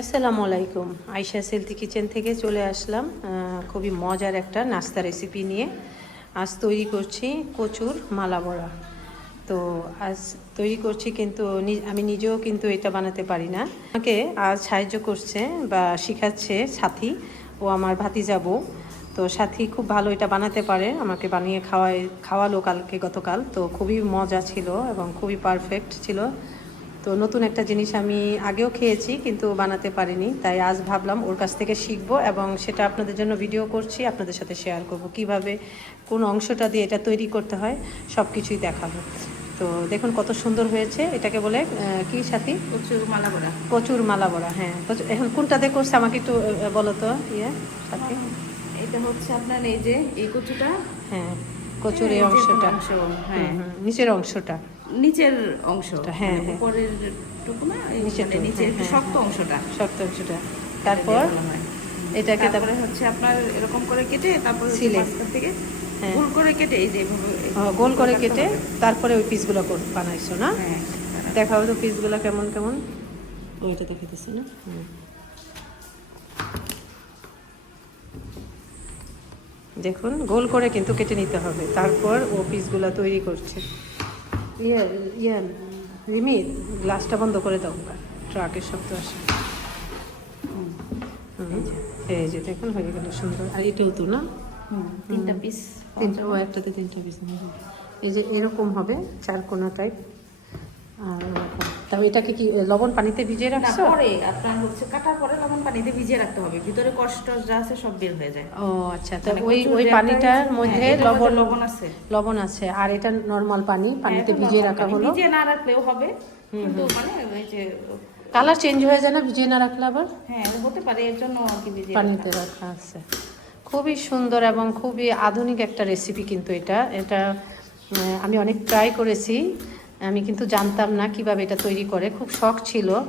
আসসালামু আলাইকুম। আয়শা সেলতি কিচেন থেকে চলে আসলাম। খুবই মজার একটা নাস্তা রেসিপি নিয়ে। আজ তৈরি করছি কচুর মালা বড়া। তো আজ তৈরি করছি কিন্তু আমি নিজেও কিন্তু এটা বানাতে পারি না। আমাকে আজ সাহায্য করছে বা শিখাচ্ছে সাথী। ও আমার ভাতিজাবু তো সাথী খুব ভালো এটা বানাতে পারে। আমাকে বানিয়ে খাওয়াই খাওয়ালো কালকে গতকাল। তো খুবই মজা ছিল এবং খুবই পারফেক্ট ছিল। তো নতুন একটা জিনিস আমি আগেও খেয়েছি কিন্তু বানাতে পারিনি। তাই আজ ভাবলাম ওর কাছ থেকে শিখব এবং সেটা আপনাদের জন্য ভিডিও করছি আপনাদের সাথে শেয়ার করব। কীভাবে কোন অংশটা দিয়ে এটা তৈরি করতে হয় সব কিছুই দেখাবো। তো দেখুন কত সুন্দর হয়েছে এটাকে বলে কি সাথী? প্রচুর মালা বড়া। প্রচুর মালা বড়া হ্যাঁ। এখন কোনটাতে করছে আমাকে একটু বলো তো ইয়ে সাথী। এটা হচ্ছে আপনার এই যে এই কচুটা। হ্যাঁ কচুর এই হ্যাঁ, এই যে অংশটা অংশ, হ্যাঁ। নিচের অংশটা। নিচের অংশ হ্যাঁ, মানে হ্যাঁ। উপরের টুকু না নিচের মানে নিচের হ্যাঁ, হ্যাঁ, শক্ত অংশটা। শক্ত অংশটা। তারপর। এটাকে তারপরে হচ্ছে আপনার এরকম করে কেটে তারপর। মাঝখান থেকে। গোল করে কেটে এই যে গোল করে কেটে তারপরে ওই পিসগুলো বানাইছো না? দেখাও তো পিসগুলো কেমন কেমন। ওইটা দেখে দেখাইতেছে না। দেখুন গোল করে কিন্তু কেটে নিতে হবে। তারপর ও পিসগুলো তৈরি করছে। ইয়ে ইয়ে রিমি গ্লাসটা বন্ধ করে দাও ট্রাকের শব্দ আসে। এই যে দেখুন হয়ে গেল সুন্দর। আর এটাও তো না? তিনটা পিস তিনটা ও একটাতে তিনটা পিস এই যে এরকম হবে চার কোনা টাইপ আর তবে এটাকে কি লবণ পানিতে ভিজিয়ে রাখছো? পরে আপনার হচ্ছে কাটার পরে লবণ পানিতে ভিজিয়ে রাখতে হবে। ভিতরে কষ্ট যা আছে সব বের হয়ে যায়। ও আচ্ছা তো মানে ওই ওই পানিটার হ্যাঁ, মধ্যে লবণ লবণ আছে। লবণ আছে। আর এটা নর্মাল পানি পানিতে হ্যাঁ, ভিজিয়ে রাখা হলো। ভিজিয়ে না রাখলেও হবে। কিন্তু মানে ওই যে কালার চেঞ্জ হয়ে যায় না? ভিজিয়ে না রাখলে আবার? হ্যাঁ হতে পারে এর জন্য আর কি ভিজিয়ে পানিতে রাখা আছে। খুবই সুন্দর এবং খুবই আধুনিক একটা রেসিপি কিন্তু এটা। এটা আমি অনেক ট্রাই করেছি। আমি কিন্তু জানতাম না কীভাবে এটা তৈরি করে খুব শখ ছিল।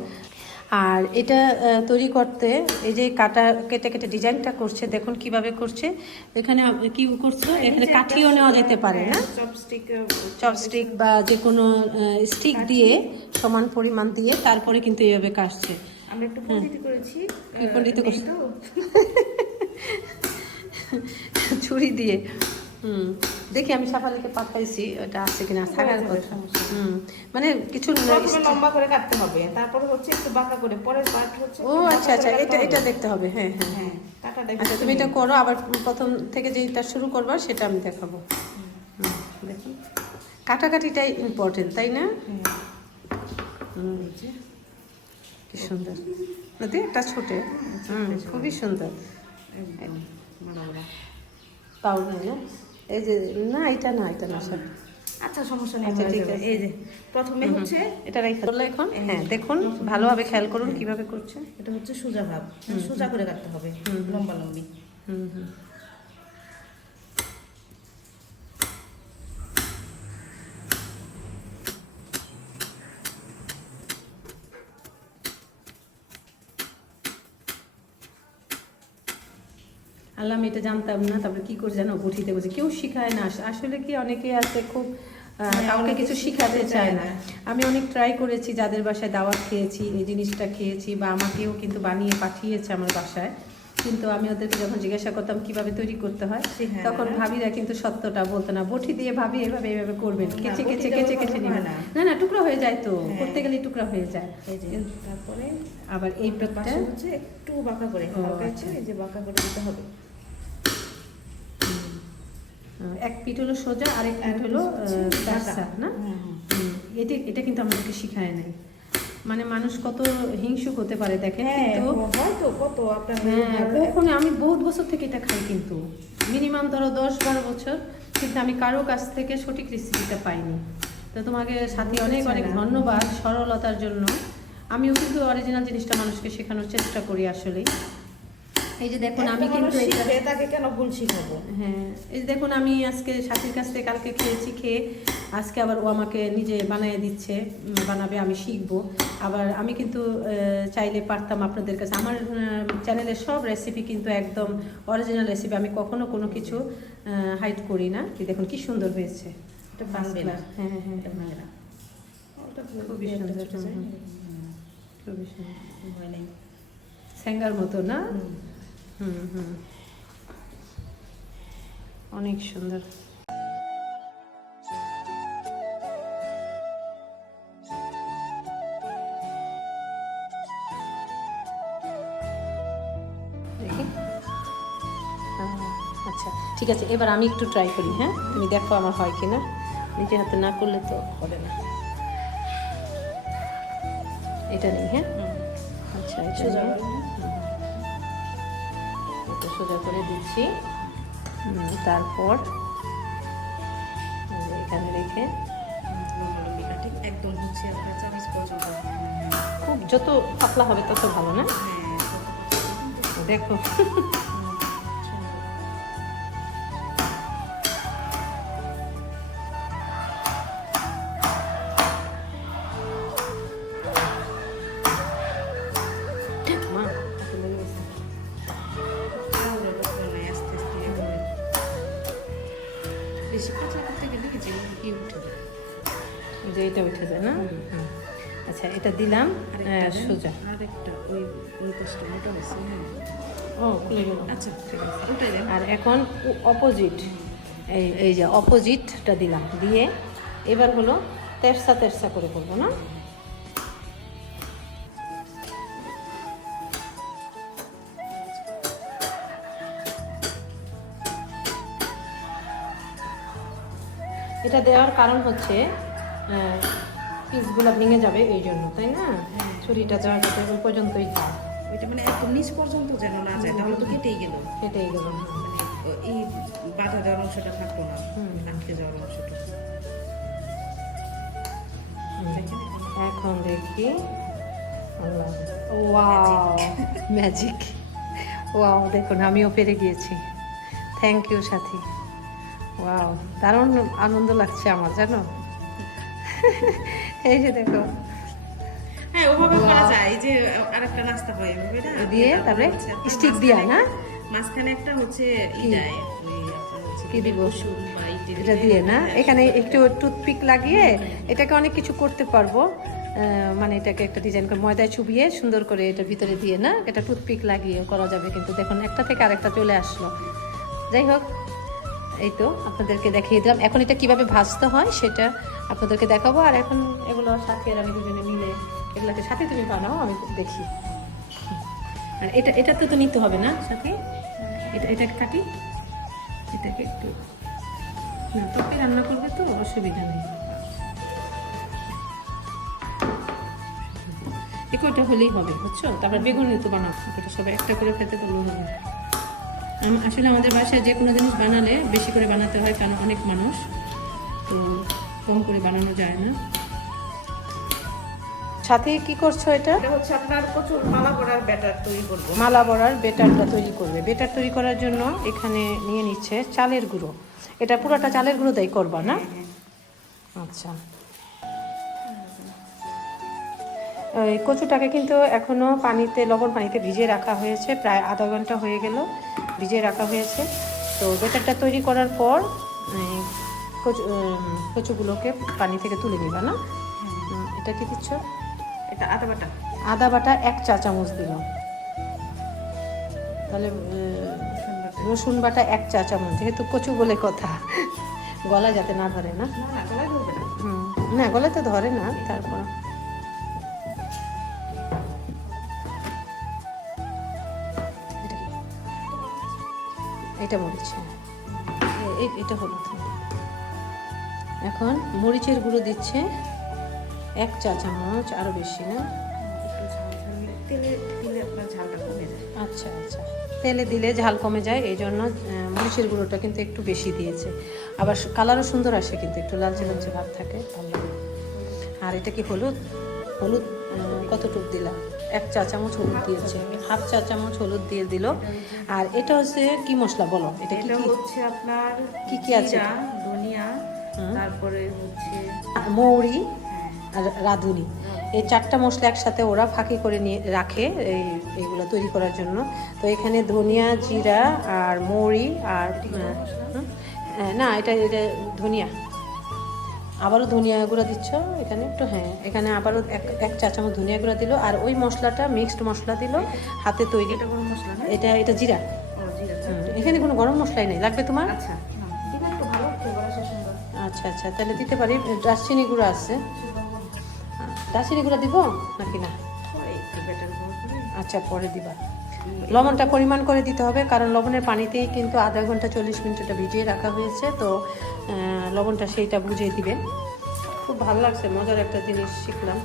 আর এটা তৈরি করতে এই যে কাটা কেটে কেটে ডিজাইনটা করছে দেখুন কীভাবে করছে। এখানে কি করছ? এখানে কাঠিও নেওয়া যেতে পারে না। চপস্টিক চপস্টিক বা যে কোনো স্টিক দিয়ে সমান পরিমাণ দিয়ে তারপরে কিন্তু এইভাবে কাটছে। আমরা একটু করেছি। কি পণ্ডিতি আহ, করছ? তো? ছুরি দিয়ে। হুম দেখি আমি সাফালিকে পাঠাইছি ওটা আছে কিনা থাকার কথা। হুম মানে কিছু লম্বা করে কাটতে হবে তারপরে হচ্ছে একটু বাঁকা করে পরের পার্ট হচ্ছে ও আচ্ছা আচ্ছা এটা এটা দেখতে হবে হ্যাঁ হ্যাঁ। হ্যাঁ আচ্ছা তুমি এটা করো আবার প্রথম থেকে যেটা শুরু করবা সেটা আমি দেখাবো। দেখুন। কাটাকাটিটাই ইম্পর্টেন্ট তাই না? হ্যাঁ। কি সুন্দর। নদী একটা ছোটে। হুম খুবই সুন্দর। নাই না? এই যে না এটা না এটা না স্যার আচ্ছা সমস্যা নেই আচ্ছা, ঠিক। আছে। এই যে প্রথমে হচ্ছে এটা রেখে করলে এখন? হ্যাঁ। দেখুন ভালোভাবে খেয়াল করুন কীভাবে করছে। এটা হচ্ছে সোজা ভাব। সোজা করে কাটতে হবে লম্বা লম্বি। হুম হুম। আল্লাহ আমি এটা জানতাম না তারপরে কি করে জানো বটিতে বসে কেউ শিখায় না। আসলে কি অনেকে আছে খুব কাউকে কিছু শিখাতে চায় না। আমি অনেক ট্রাই করেছি যাদের বাসায় দাওয়াত খেয়েছি এই জিনিসটা খেয়েছি বা আমাকেও কিন্তু বানিয়ে পাঠিয়েছে আমার বাসায়। কিন্তু আমি ওদেরকে যখন জিজ্ঞাসা করতাম কীভাবে তৈরি করতে হয়? তখন ভাবিরা কিন্তু সত্যটা বলতো না। বটি দিয়ে ভাবি এভাবে এভাবে করবেন। কেচে কেচে কেচে কেচে হয় না। না না টুকরো হয়ে যায় তো। হ্যাঁ। করতে গেলে টুকরা হয়ে যায়। তারপরে আবার এই পেটটা হচ্ছে একটু বাঁকা করে হালকা আচ্ছা। এই যে বাঁকা করে দিতে হবে। এক পিঠ হলো সোজা আরেক পিঠ হলো না? এটা এটা কিন্তু আমাদেরকে শিখায় নাই। মানে মানুষ কত হিংসুক হতে পারে দেখেন হ্যাঁ হয়তো কত হ্যাঁ আমি বহুত বছর থেকে এটা খাই কিন্তু। মিনিমাম ধরো দশ বারো বছর কিন্তু আমি কারও কাছ থেকে সঠিক রেসিপিটা পাইনি। তো তোমাকে সাথে অনেক অনেক ধন্যবাদ সরলতার জন্য। আমিও কিন্তু অরিজিনাল জিনিসটা মানুষকে শেখানোর চেষ্টা করি আসলে এই যে দেখুন আমি কিন্তু তাকে কেন ভুল শিখাবো? হ্যাঁ এই যে দেখুন আমি আজকে সাথীর কাছ থেকে কালকে খেয়েছি খেয়ে আজকে আবার ও আমাকে নিজে বানিয়ে দিচ্ছে বানাবে আমি শিখব। আবার আমি কিন্তু চাইলে পারতাম আপনাদের কাছে। আমার চ্যানেলের সব রেসিপি কিন্তু একদম অরিজিনাল রেসিপি আমি কখনো কোনো কিছু হাইড করি না। এই দেখুন কি সুন্দর হয়েছে। এটা ভাঙবে না। হ্যাঁ হ্যাঁ হ্যাঁ। এটা ভাঙে না। খুবই সুন্দর। খুবই সুন্দর। হুম, ভয় নেই। স্যাঙ্গার মতো না? হুম হুম। অনেক সুন্দর। আচ্ছা ঠিক আছে এবার আমি একটু ট্রাই করি হ্যাঁ? তুমি দেখো আমার হয় কিনা। নিজে হাতে না করলে তো হবে না। এটা নেই হ্যাঁ? আচ্ছা এটা এটা সোজা করে দিচ্ছি। তারপর এখানে রেখে একদম হচ্ছে খুব যত পাতলা হবে তত ভালো না? হ্যাঁ দেখো। যে এটা উঠে যায় না। আচ্ছা এটা দিলাম সোজা। আরেকটা ওই ওই পাশটা মোটা হয়েছে হ্যাঁ। ও খুলে গেল। আচ্ছা ঠিক আছে আর এখন অপোজিট এই এই যে অপোজিটটা দিলাম দিয়ে এবার হলো তেরসা তেরসা করে করব না? এটা দেওয়ার কারণ হচ্ছে পিসগুলো ভেঙে যাবে এই জন্য তাই না? ছুরিটা দেওয়া যাতে ওই পর্যন্তই যায় ওইটা মানে একদম নিচ পর্যন্ত যেন না যায় তাহলে তো কেটেই গেল। কেটেই গেল মানে এই বাধা দেওয়ার অংশটা থাকল না। আটকে যাওয়ার অংশটা। এখন দেখি ওয়াও। ম্যাজিক ওয়াও দেখুন আমিও পেরে গিয়েছি। Thank you Sathi. ওয়াও দারুণ আনন্দ লাগছে আমার জানো? এই যে দেখো। হ্যাঁ ওভাবে করা যায় যে আরেকটা নাস্তা হয় এভাবে না? দিয়ে তারপরে স্টিক দিয়া না? মাঝখানে একটা হচ্ছে ই দেয় কি দিব? এটা দিয়ে না? এখানে একটু টুথপিক লাগিয়ে এটাকে অনেক কিছু করতে পারব। মানে এটাকে একটা ডিজাইন করে ময়দায় চুবিয়ে সুন্দর করে এটা ভিতরে দিয়ে না এটা টুথপিক লাগিয়ে করা যাবে কিন্তু দেখুন একটা থেকে আরেকটা চলে আসলো। যাই হোক এই তো আপনাদেরকে দেখিয়ে দিলাম। এখন এটা কীভাবে ভাজতে হয় সেটা আপনাদেরকে দেখাবো, আর এখন এগুলো সাথে আর আমি দুজনে মিলে এগুলোকে সাথে তুমি বানাও, আমি দেখি। আর এটা এটা তো তো নিতে হবে না সাথে? এটা এটাকে কাটি। এটাকে একটু না তোকে রান্না করবে তো, অসুবিধা নেই। ওটা হলেই হবে, বুঝছ? তারপর বেগুন তো বানাবো ওটা সবাই একটা করে খেতে পারলেও হবে আসলে আমাদের বাসায় যে কোনো জিনিস বানালে বেশি করে বানাতে হয়, কারণ অনেক মানুষ। তো কম করে বানানো যায় না। সাথে কি করছ এটা? এটা হচ্ছে আপনার প্রচুর মালা করার ব্যাটার তৈরি করব। মালা বড়ার বেটারটা তৈরি করবে। বেটার তৈরি করার জন্য এখানে নিয়ে নিচ্ছে চালের গুঁড়ো। এটা পুরোটা চালের গুঁড়ো দিয়ে করবা না? আচ্ছা। এই কচুটাকে কিন্তু এখনও পানিতে লবণ পানিতে ভিজিয়ে রাখা হয়েছে। প্রায় আধা ঘণ্টা হয়ে গেল ভিজিয়ে রাখা হয়েছে। তো বেটারটা তৈরি করার পর কচুগুলোকে পানি থেকে তুলে নিবা না? এটা কি দিচ্ছ? এটা আদা বাটা। আদা বাটা এক চা চামচ দিলাম তাহলে রসুন বাটা এক চা চামচ যেহেতু কচু বলে কথা। গলা যাতে না ধরে না? হুম, না গলাতে ধরে না তারপর। এটা মরিচ। এটা হলুদ। এখন মরিচের গুঁড়ো দিচ্ছে। এক চা চামচ আরও বেশি না? আচ্ছা আচ্ছা। তেলে দিলে ঝাল কমে যায় এই জন্য মরিচের গুঁড়োটা কিন্তু একটু বেশি দিয়েছে। আবার কালারও সুন্দর আসে কিন্তু একটু লালচে লালচে ভাব থাকে। ভালো লাগে। আর এটা কি হলুদ? হলুদ কতটুকু দিলাম? এক চা চামচ হলুদ দিয়েছে। হাফ চা চামচ হলুদ দিয়ে দিল। আর এটা হচ্ছে কি মশলা বলো? এটা এটা কি? হচ্ছে আপনার কি কি আছে? তারপরে হচ্ছে মৌরি হ্যাঁ, আর রাঁধুনি। এই চারটা মশলা একসাথে ওরা ফাঁকি করে নিয়ে রাখে এই এইগুলো তৈরি করার জন্য। তো এখানে ধনিয়া জিরা আর মৌরি আর আহ, না এটা এটা ধনিয়া। আবারও ধনিয়া গুঁড়া দিচ্ছ এখানে? একটু হ্যাঁ এখানে আবারও এক চা চামচ ধনিয়া গুঁড়া দিল। আর ওই মশলাটা মিক্সড মশলা দিল হাতে তৈরি। এটা এটা জিরা। হুম, এখানে কোনো গরম মশলাই নেই। লাগবে তোমার? আচ্ছা। আচ্ছা আচ্ছা তাহলে দিতে পারি। দারচিনি গুঁড়া আছে। দারচিনি গুঁড়া দিব নাকি না? আচ্ছা পরে দিবা। লবণটা পরিমাণ করে দিতে হবে, কারণ লবণের পানিতেই কিন্তু আধা ঘণ্টা চল্লিশ মিনিট ওটা ভিজিয়ে রাখা হয়েছে, তো লবণটা সেইটা বুঝিয়ে দিবেন খুব ভালো লাগছে, মজার একটা জিনিস শিখলাম।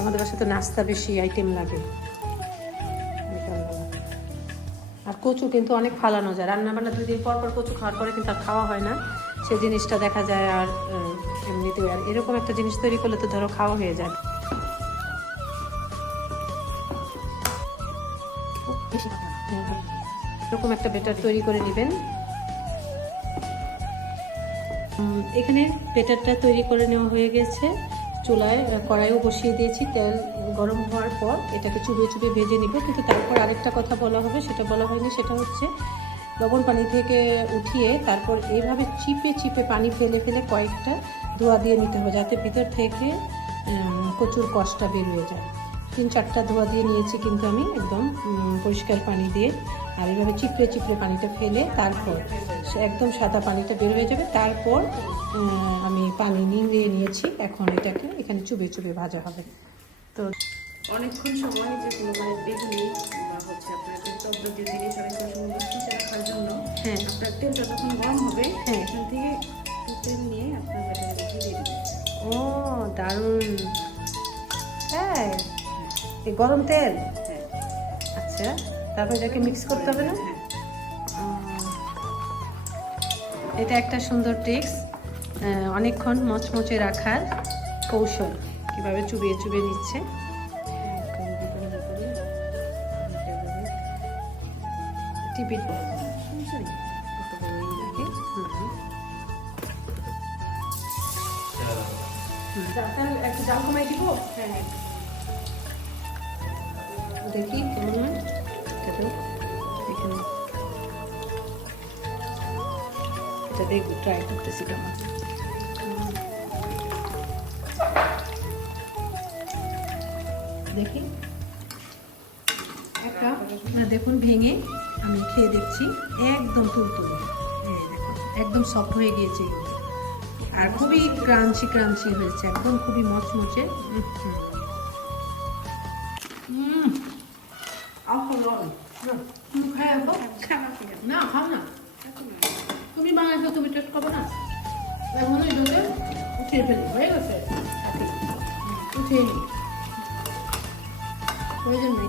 আমাদের বাসায় তো নাস্তা বেশি আইটেম লাগে। আর কচু কিন্তু অনেক ফালানো যায়। রান্না বান্না দুই দিন পর পর কচু খাওয়ার পরে কিন্তু আর খাওয়া হয় না। সেই জিনিসটা দেখা যায় আর আহ, এমনিতেও আর এরকম একটা জিনিস তৈরি করলে তো ধরো খাওয়া হয়ে যায়। এরকম একটা বেটার তৈরি করে নেবেন। এখানে বেটারটা তৈরি করে নেওয়া হয়ে গেছে। চুলায় কড়াইও বসিয়ে দিয়েছি। তেল গরম হওয়ার পর এটাকে চুবিয়ে চুবিয়ে ভেজে নিব। কিন্তু তারপর আরেকটা কথা বলা হবে সেটা বলা হয়নি সেটা হচ্ছে লবণ পানি থেকে উঠিয়ে তারপর এইভাবে চিপে চিপে পানি ফেলে ফেলে কয়েকটা ধোয়া দিয়ে নিতে হবে যাতে ভিতর থেকে কচুর কষটা বেরিয়ে যায়। তিন চারটা ধোয়া দিয়ে নিয়েছি কিন্তু আমি একদম পরিষ্কার পানি দিয়ে। আর এইভাবে চিপড়ে চিপড়ে পানিটা ফেলে তারপর একদম সাদা পানিটা বের হয়ে যাবে। তারপর আমি পানি নিংড়িয়ে নিয়েছি। এখন এটাকে এখানে চুবে চুবে ভাজা হবে। তো অনেকক্ষণ সময় যে কোনো মানে বেগুনি বা হচ্ছে আপনার যে জাতীয় জিনিস অনেকক্ষণ সময় ভিজে রাখার জন্য হ্যাঁ। আপনার তেল যতক্ষণ গরম হবে হ্যাঁ। এখান থেকে তেল নিয়ে আপনার ব্যাটারের মধ্যে দিয়ে দিবেন ও দারুণ। হ্যাঁ এই গরম তেল? হ্যাঁ। আচ্ছা তারপর এটাকে মিক্স করতে হবে না? হ্যাঁ। এটা একটা সুন্দর ট্রিক্স অনেকক্ষণ মচমচে রাখার কৌশল কীভাবে চুবিয়ে চুবিয়ে নিচ্ছে। এই দিকে। একটু জাল কমাই দিব হ্যাঁ দেখি কেমন এখানে এটা দেখব ট্রাই করতেছি কেমন দেখি। একটা। না দেখুন ভেঙে। আমি খেয়ে দেখছি। একদম তুলতুলে একদম সফট হয়ে গিয়েছে। আর খুবই ক্রাঞ্চি ক্রাঞ্চি হয়েছে একদম খুবই মচমচে। না, খাও না। তুমি তুমি টেস্ট করো না। হয়ে গেছে? উঠিয়ে নি। প্রয়োজন নেই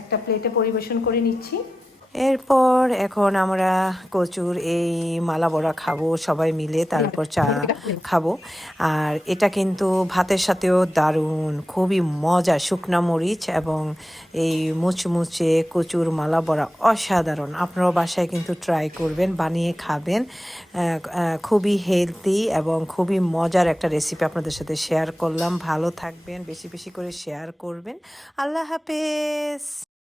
একটা প্লেটে পরিবেশন করে নিচ্ছি। এরপর এখন আমরা কচুর এই মালা বড়া খাব, সবাই মিলে তারপর চা খাব। আর এটা কিন্তু ভাতের সাথেও দারুণ, খুবই মজা, শুকনা মরিচ এবং এই মুচমুচে কচুর মালা বড়া অসাধারণ। আপনারাও বাসায় কিন্তু ট্রাই করবেন, বানিয়ে খাবেন। খুবই হেলদি এবং খুবই মজার একটা রেসিপি আপনাদের সাথে শেয়ার করলাম। ভালো থাকবেন, বেশি বেশি করে শেয়ার করবেন। আল্লাহ হাফেজ।